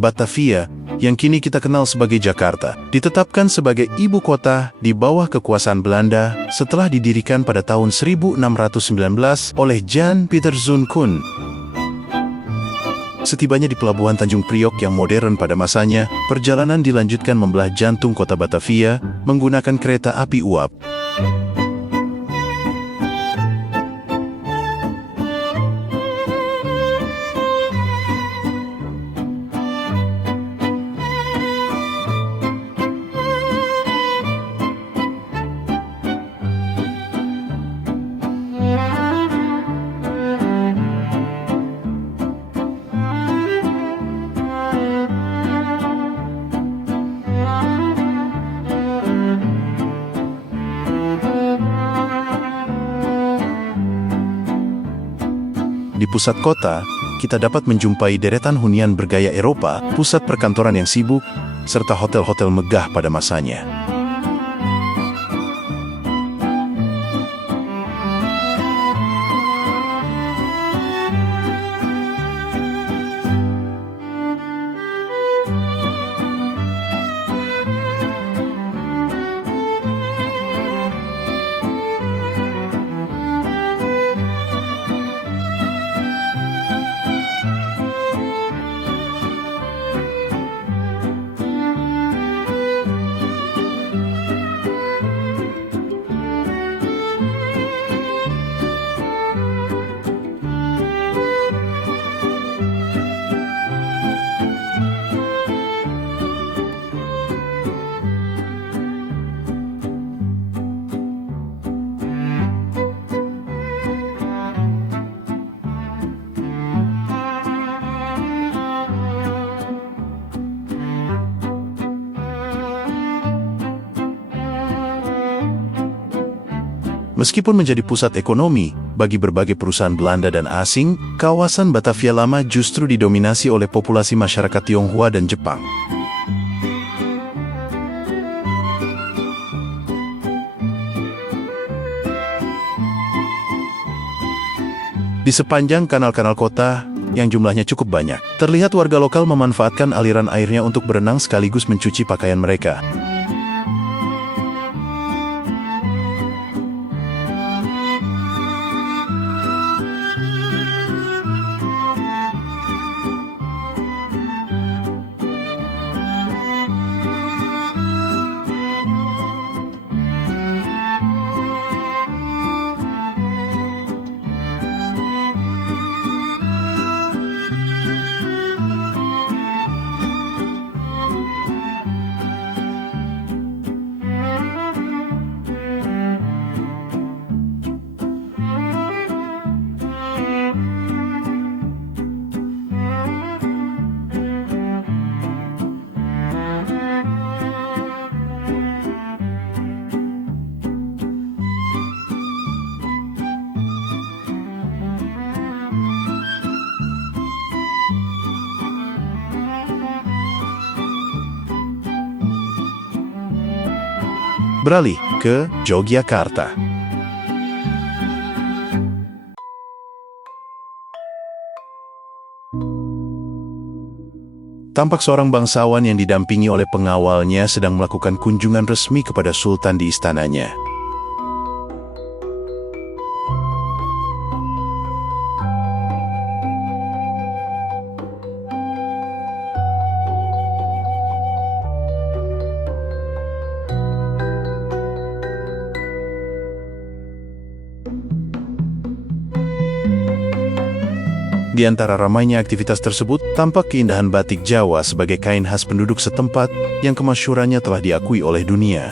Batavia, yang kini kita kenal sebagai Jakarta, ditetapkan sebagai ibu kota di bawah kekuasaan Belanda setelah didirikan pada tahun 1619 oleh Jan Pieter Zoon Koen. Setibanya di pelabuhan Tanjung Priok yang modern pada masanya, perjalanan dilanjutkan membelah jantung kota Batavia menggunakan kereta api uap. Di pusat kota, kita dapat menjumpai deretan hunian bergaya Eropa, pusat perkantoran yang sibuk, serta hotel-hotel megah pada masanya. Meskipun menjadi pusat ekonomi bagi berbagai perusahaan Belanda dan asing, kawasan Batavia lama justru didominasi oleh populasi masyarakat Tionghoa dan Jepang. Di sepanjang kanal-kanal kota, yang jumlahnya cukup banyak, terlihat warga lokal memanfaatkan aliran airnya untuk berenang sekaligus mencuci pakaian mereka. Beralih ke Yogyakarta. Tampak seorang bangsawan yang didampingi oleh pengawalnya sedang melakukan kunjungan resmi kepada Sultan di istananya. Di antara ramainya aktivitas tersebut, tampak keindahan batik Jawa sebagai kain khas penduduk setempat yang kemasyhurannya telah diakui oleh dunia.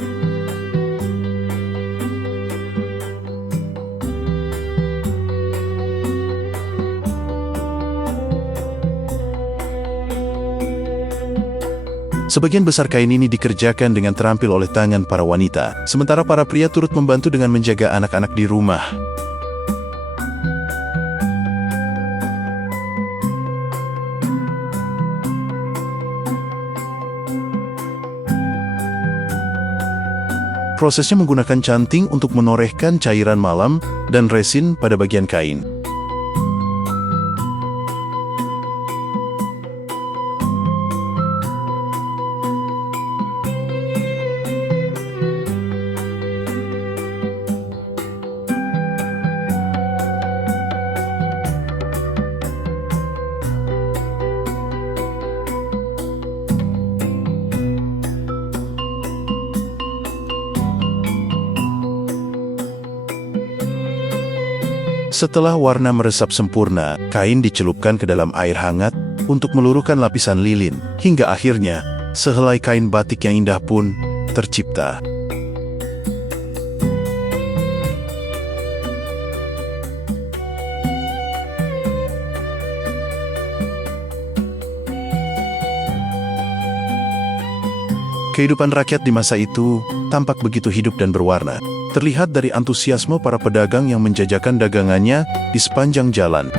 Sebagian besar kain ini dikerjakan dengan terampil oleh tangan para wanita, sementara para pria turut membantu dengan menjaga anak-anak di rumah. Prosesnya menggunakan canting untuk menorehkan cairan malam dan resin pada bagian kain. Setelah warna meresap sempurna, kain dicelupkan ke dalam air hangat untuk meluruhkan lapisan lilin, hingga akhirnya sehelai kain batik yang indah pun tercipta. Kehidupan rakyat di masa itu tampak begitu hidup dan berwarna. Terlihat dari antusiasme para pedagang yang menjajakan dagangannya di sepanjang jalan.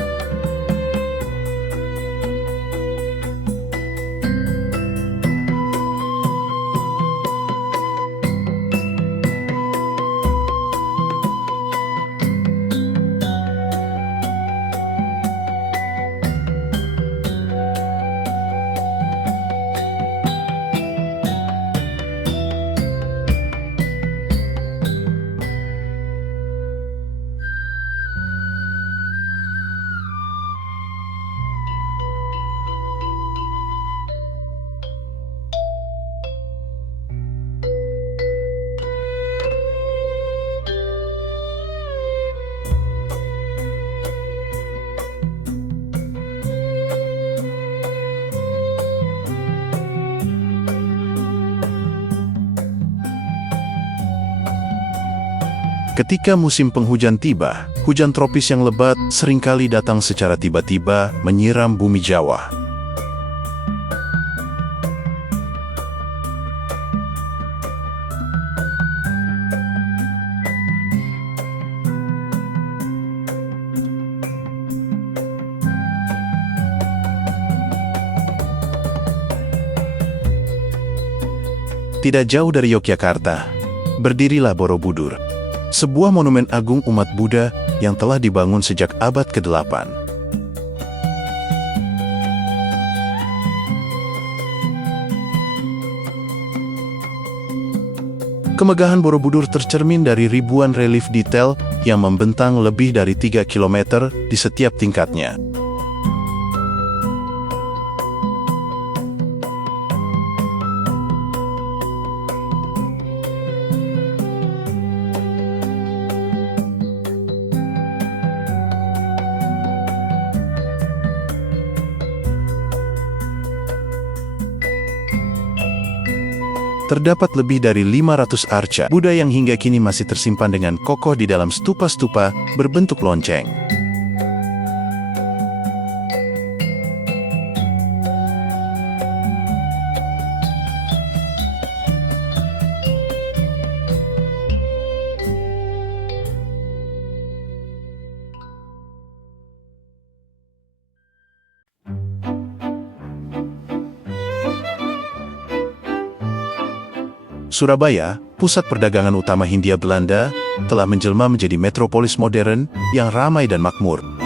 Ketika musim penghujan tiba, hujan tropis yang lebat seringkali datang secara tiba-tiba menyiram bumi Jawa. Tidak jauh dari Yogyakarta, berdirilah Borobudur. Sebuah monumen agung umat Buddha yang telah dibangun sejak abad ke-8. Kemegahan Borobudur tercermin dari ribuan relief detail yang membentang lebih dari 3 km di setiap tingkatnya. Terdapat lebih dari 500 arca Buddha yang hingga kini masih tersimpan dengan kokoh di dalam stupa-stupa berbentuk lonceng. Surabaya, pusat perdagangan utama Hindia Belanda, telah menjelma menjadi metropolis modern yang ramai dan makmur.